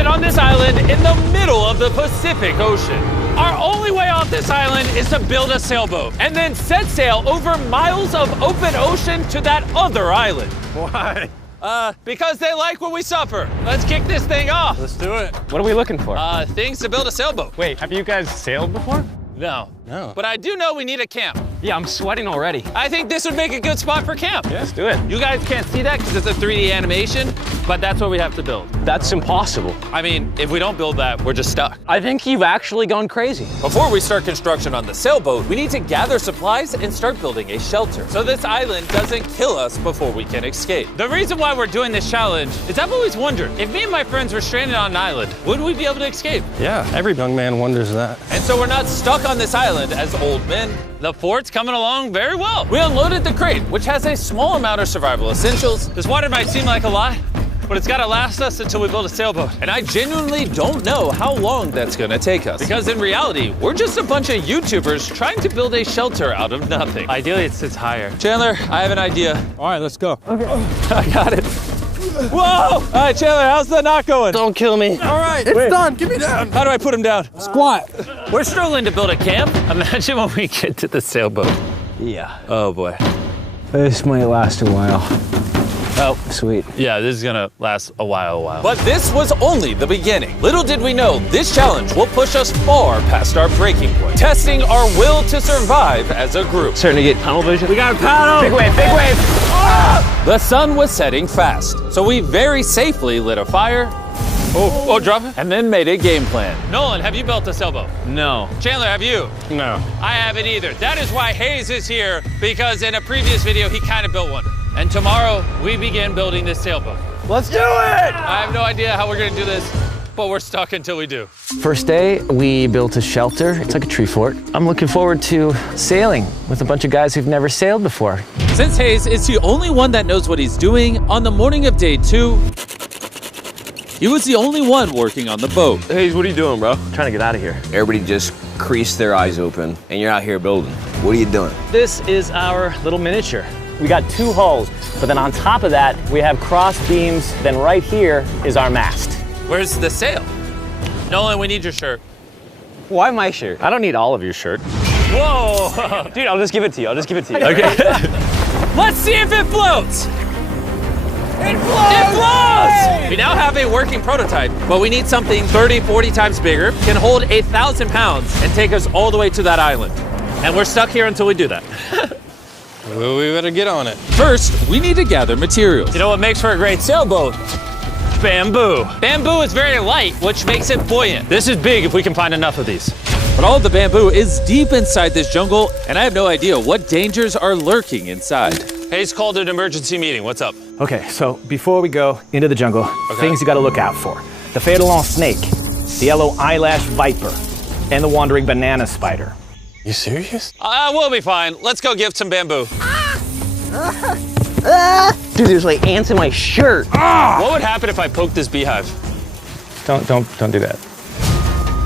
stranded on this island in the middle of the Pacific Ocean. Our only way off this island is to build a sailboat and then set sail over miles of open ocean to that other island. Why? Because they like what we suffer. Let's kick this thing off. Let's do it. What are we looking for? Things to build a sailboat. Wait, have you guys sailed before? No. No. But I do know we need a camp. Yeah, I'm sweating already. I think this would make a good spot for camp. Yeah, let's do it. You guys can't see that because it's a 3D animation, but that's what we have to build. That's impossible. I mean, if we don't build that, we're just stuck. I think you've actually gone crazy. Before we start construction on the sailboat, we need to gather supplies and start building a shelter so this island doesn't kill us before we can escape. The reason why we're doing this challenge is I've always wondered, if me and my friends were stranded on an island, would we be able to escape? Yeah, every young man wonders that. And so we're not stuck on this island as old men. The fort's coming along very well. We unloaded the crate, which has a small amount of survival essentials. This water might seem like a lot, but it's gotta last us until we build a sailboat. And I genuinely don't know how long that's gonna take us. Because in reality, we're just a bunch of YouTubers trying to build a shelter out of nothing. Ideally, it sits higher. Chandler, I have an idea. All right, let's go. Okay. I got it. Whoa! All right, Chandler, how's the knot going? Don't kill me. All right, it's done. Get me down. How do I put him down? Squat. We're struggling to build a camp. Imagine when we get to the sailboat. Yeah. Oh boy. This might last a while. Oh, sweet. Yeah, this is gonna last a while. But this was only the beginning. Little did we know, this challenge will push us far past our breaking point, testing our will to survive as a group. Starting to get tunnel vision. We got a paddle! Big wave, big wave! Ah! The sun was setting fast, so we very safely lit a fire. Oh, drop it. And then made a game plan. Nolan, have you built a sailboat? No. Chandler, have you? No. I haven't either. That is why Hayes is here, because in a previous video, he kind of built one. And tomorrow, we begin building this sailboat. Let's do it! I have no idea how we're gonna do this, but we're stuck until we do. First day, we built a shelter. It's like a tree fort. I'm looking forward to sailing with a bunch of guys who've never sailed before. Since Hayes is the only one that knows what he's doing, on the morning of day 2, he was the only one working on the boat. Hayes, what are you doing, bro? I'm trying to get out of here. Everybody just creased their eyes open, and you're out here building. What are you doing? This is our little miniature. We got 2 hulls, but then on top of that, we have cross beams. Then right here is our mast. Where's the sail? Nolan, we need your shirt. Why my shirt? I don't need all of your shirt. Whoa! Dude, I'll just give it to you. Okay. Let's see if it floats. It floats! It floats! We now have a working prototype, but we need something 30, 40 times bigger, can hold 1,000 pounds, and take us all the way to that island. And we're stuck here until we do that. Well, we better get on it. First, we need to gather materials. You know what makes for a great sailboat? Bamboo. Bamboo is very light, which makes it buoyant. This is big if we can find enough of these. But all of the bamboo is deep inside this jungle, and I have no idea what dangers are lurking inside. Hayes called an emergency meeting. What's up? Okay, so before we go into the jungle, things you gotta look out for. The fatal snake, the yellow eyelash viper, and the wandering banana spider. You serious? We'll be fine. Let's go give some bamboo. Dude, there's like ants in my shirt. What would happen if I poked this beehive? Don't do that.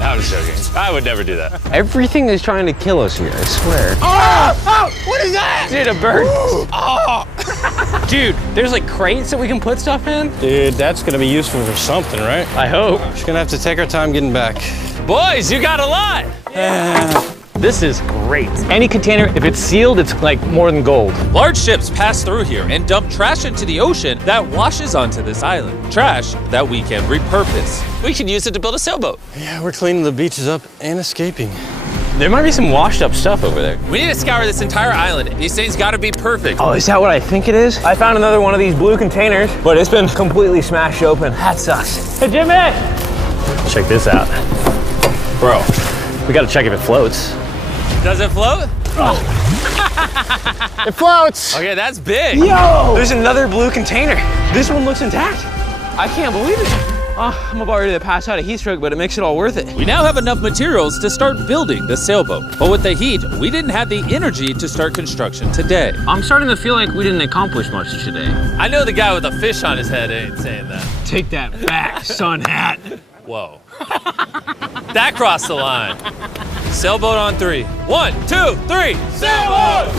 I was joking. I would never do that. Everything is trying to kill us here, I swear. What is that? Dude, a bird. Dude, there's like crates that we can put stuff in. Dude, that's gonna be useful for something, right? I hope. Just gonna have to take our time getting back. Boys, you got a lot. This is great. Any container, if it's sealed, it's like more than gold. Large ships pass through here and dump trash into the ocean that washes onto this island. Trash that we can repurpose. We can use it to build a sailboat. Yeah, we're cleaning the beaches up and escaping. There might be some washed up stuff over there. We need to scour this entire island. These things gotta be perfect. Oh, is that what I think it is? I found another one of these blue containers, but it's been completely smashed open. That sucks. Hey, Jimmy! Check this out. Bro, we gotta check if it floats. Does it float? It floats! Okay, that's big. Yo! There's another blue container. This one looks intact. I can't believe it. Oh, I'm about ready to pass out a heat stroke, but it makes it all worth it. We now have enough materials to start building the sailboat. But with the heat, we didn't have the energy to start construction today. I'm starting to feel like we didn't accomplish much today. I know the guy with a fish on his head ain't saying that. Take that back, sun hat. Whoa. That crossed the line. Sailboat on 3. 1, 2, 3, sailboat!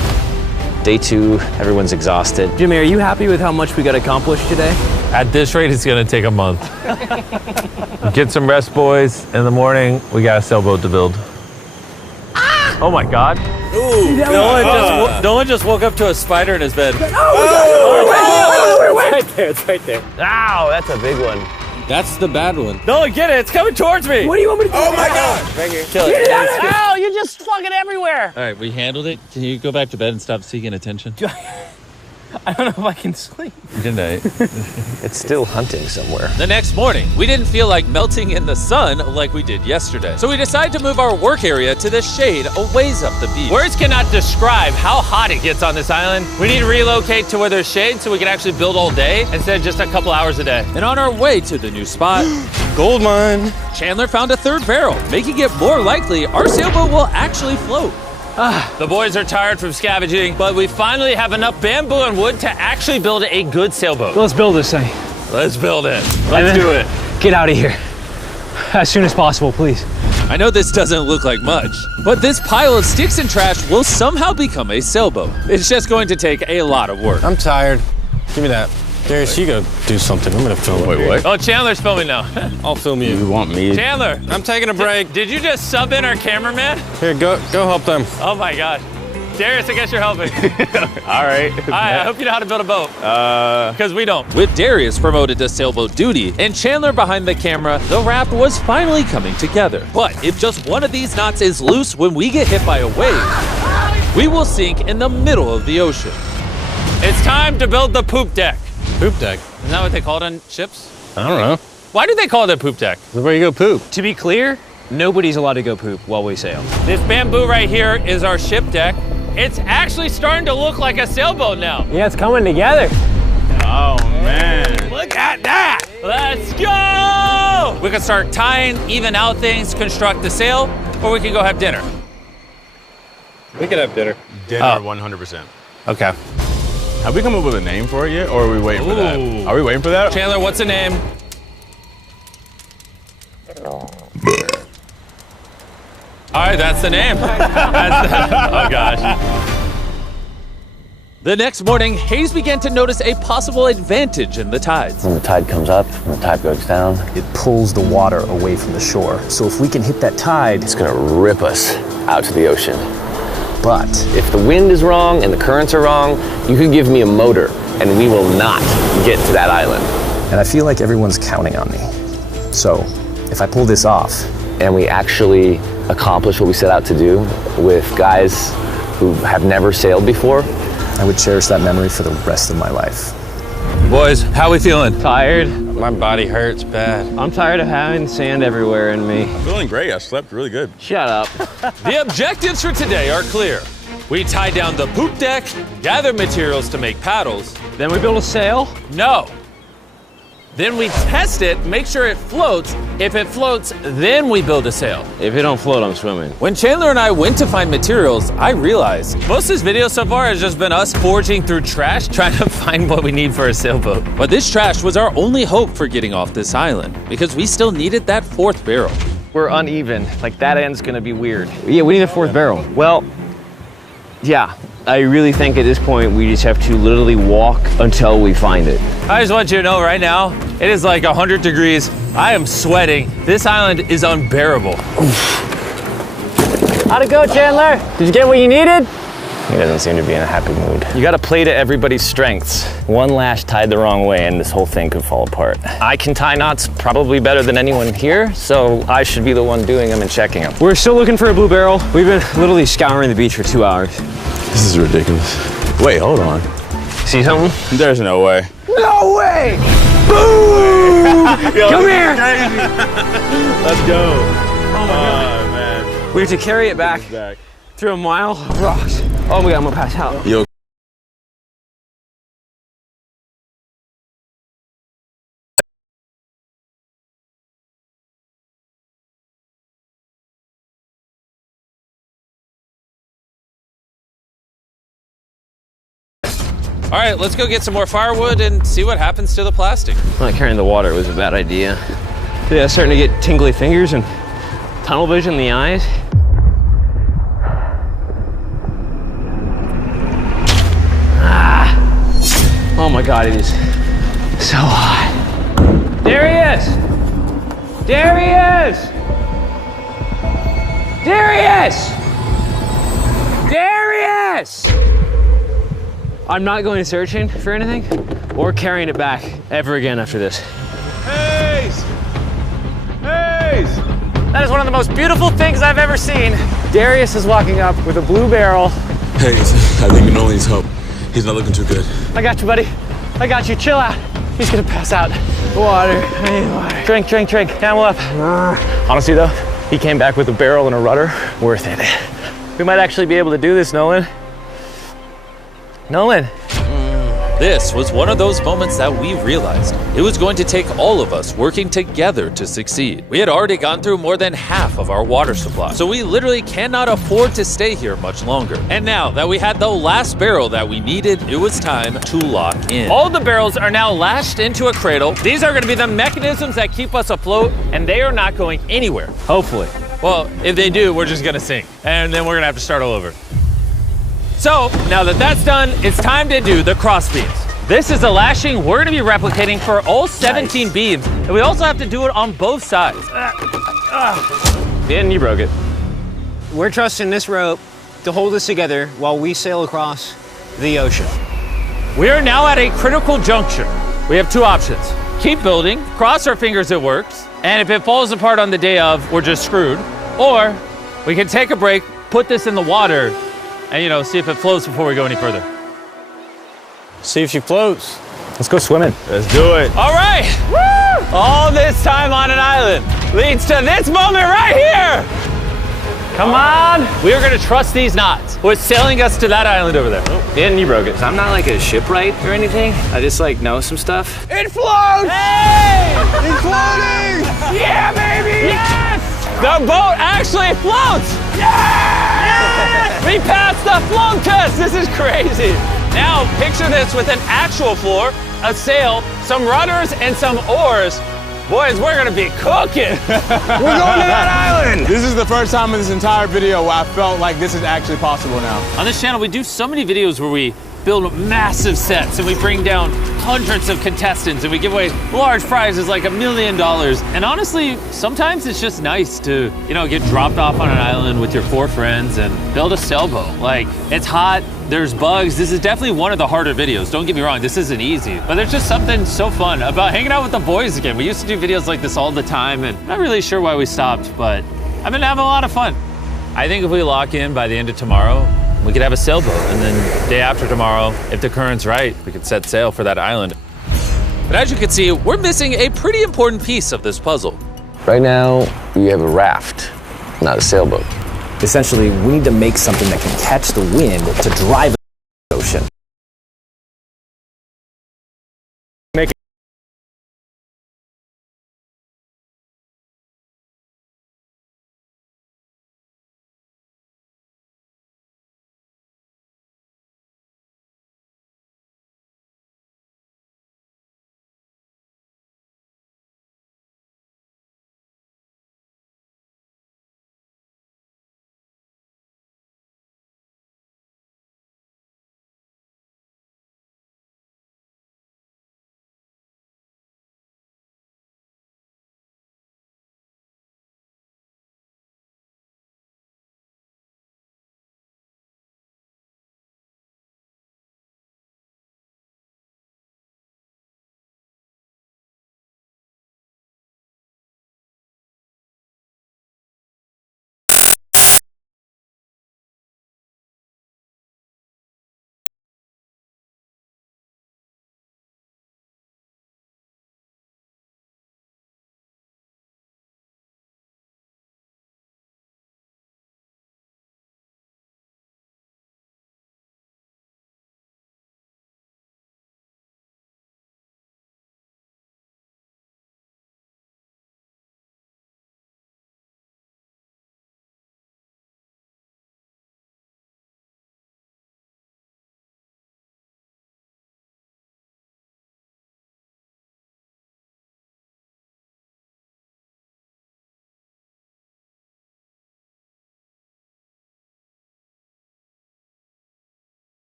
Day 2, everyone's exhausted. Jimmy, are you happy with how much we got accomplished today? At this rate, it's gonna take a month. Get some rest, boys. In the morning, we got a sailboat to build. Ah! Oh my God. Ooh, no one just woke up to a spider in his bed. It's right there. Ow, that's a big one. That's the bad one. No, get it. It's coming towards me. What do you want me to do? Oh my God! Right here. Kill it. Ow, you're just fucking everywhere. All right, we handled it. Can you go back to bed and stop seeking attention? I don't know if I can sleep. Good night. It's still hunting somewhere. The next morning, we didn't feel like melting in the sun like we did yesterday. So we decided to move our work area to the shade a ways up the beach. Words cannot describe how hot it gets on this island. We need to relocate to where there's shade so we can actually build all day instead of just a couple hours a day. And on our way to the new spot, Gold mine. Chandler found a third barrel, making it more likely our sailboat will actually float. The boys are tired from scavenging, but we finally have enough bamboo and wood to actually build a good sailboat. Let's build this thing. Let's build it. Let's do it. Get out of here. As soon as possible, please. I know this doesn't look like much, but this pile of sticks and trash will somehow become a sailboat. It's just going to take a lot of work. I'm tired. Give me that. Darius, you go do something. I'm gonna film. Wait, what? Oh, Chandler's filming now. I'll film you. You want me? Chandler, I'm taking a break. did you just sub in our cameraman? Here, go help them. Oh my God. Darius, I guess you're helping. All right. I hope you know how to build a boat. Because we don't. With Darius promoted to sailboat duty and Chandler behind the camera, the raft was finally coming together. But if just one of these knots is loose when we get hit by a wave, we will sink in the middle of the ocean. It's time to build the poop deck. Poop deck. Isn't that what they call it on ships? I don't know. Why do they call it a poop deck? Where you go poop? To be clear, nobody's allowed to go poop while we sail. This bamboo right here is our ship deck. It's actually starting to look like a sailboat now. Yeah, it's coming together. Oh man. Look at that! Let's go! We can start tying, even out things, construct the sail, or we can go have dinner. We could have dinner. Dinner, 100%. Okay. Have we come up with a name for it yet, or are we waiting for that? Ooh. Are we waiting for that? Chandler, what's the name? All right, that's the name. Oh gosh. The next morning, Hayes began to notice a possible advantage in the tides. When the tide comes up, when the tide goes down, It pulls the water away from the shore. So if we can hit that tide, it's gonna rip us out to the ocean. but If the wind is wrong and the currents are wrong, you could give me a motor and we will not get to that island. and I feel like everyone's counting on me. So if I pull this off, And we actually accomplish what we set out to do with guys who have never sailed before, I would cherish that memory for the rest of my life. Boys, how we feeling? Tired. My body hurts bad. I'm tired of having sand everywhere in me. Feeling great. I slept really good. Shut up. The objectives for today are clear. We tie down the poop deck, gather materials to make paddles. Then we build a sail. No. Then we test it, make sure it floats. If it floats, then we build a sail. If it don't float, I'm swimming. When Chandler and I went to find materials, I realized most of this video so far has just been us foraging through trash, trying to find what we need for a sailboat. But this trash was our only hope for getting off this island, because we still needed that fourth barrel. We're uneven. Like that end's gonna be weird. Yeah, we need a fourth barrel. Well, yeah. I really think at this point we just have to literally walk until we find it. I just want you to know right now, it is like 100 degrees. I am sweating. This island is unbearable. How'd it go, Chandler? Did you get what you needed? He doesn't seem to be in a happy mood. You gotta play to everybody's strengths. One lash tied the wrong way and this whole thing could fall apart. I can tie knots probably better than anyone here, so I should be the one doing them and checking them. We're still looking for a blue barrel. We've been literally scouring the beach for 2 hours. This is ridiculous. Wait, hold on. See something? There's no way. No way! Boom! Yo, Come here! Crazy. Let's go. Oh man. We have to carry it back Back. through a mile of rocks. Oh my God, I'm gonna pass out. Yo. All right, let's go get some more firewood and see what happens to the plastic. Not carrying the water was a bad idea. Yeah, starting to get tingly fingers and tunnel vision in the eyes. Oh my God, it is so hot. There he is! There he is! There he is! There he is! I'm not going searching for anything or carrying it back ever again after this. Hayes! Hayes! That is one of the most beautiful things I've ever seen. Darius is walking up with a blue barrel. Hayes, I think Nolan needs help. He's not looking too good. I got you, buddy. I got you. Chill out. He's gonna pass out. Water. I need water. Drink, drink, drink. Camel up. Honestly though, he came back with a barrel and a rudder. Worth it. We might actually be able to do this, Nolan. Nolan. This was one of those moments that we realized it was going to take all of us working together to succeed. We had already gone through more than half of our water supply, so we literally cannot afford to stay here much longer. And now that we had the last barrel that we needed, it was time to lock in. All the barrels are now lashed into a cradle. These are gonna be the mechanisms that keep us afloat, and they are not going anywhere, hopefully. Well, if they do, we're just gonna sink, and then we're gonna have to start all over. So, now that that's done, it's time to do the cross beams. This is the lashing we're gonna be replicating for all 17 beams, and we also have to do it on both sides. And you broke it. We're trusting this rope to hold us together while we sail across the ocean. We are now at a critical juncture. We have two options. Keep building, cross our fingers it works, and if it falls apart on the day of, we're just screwed. Or we can take a break, put this in the water, and see if it floats before we go any further. See if she floats. Let's go swimming. Let's do it. All right, woo! All this time on an island leads to this moment right here. Come on! We are gonna trust these knots. We're sailing us to that island over there. And you broke it. I'm not like a shipwright or anything. I just know some stuff. It floats! Hey! He's floating! Yeah, baby! Yes! The boat actually floats! Yes! We passed the float test! This is crazy! Now, picture this with an actual floor, a sail, some rudders, and some oars. Boys, we're gonna be cooking! We're going to that island! This is the first time in this entire video where I felt like this is actually possible now. On this channel, we do so many videos where we build massive sets and we bring down hundreds of contestants and we give away large prizes like $1 million. And honestly, sometimes it's just nice to, get dropped off on an island with your 4 friends and build a sailboat. Like, it's hot, there's bugs. This is definitely one of the harder videos. Don't get me wrong, this isn't easy. But there's just something so fun about hanging out with the boys again. We used to do videos like this all the time and I'm not really sure why we stopped, but I've been having a lot of fun. I think if we lock in by the end of tomorrow, we could have a sailboat, and then day after tomorrow, if the current's right, we could set sail for that island. But as you can see, we're missing a pretty important piece of this puzzle. Right now, we have a raft, not a sailboat. Essentially, we need to make something that can catch the wind to drive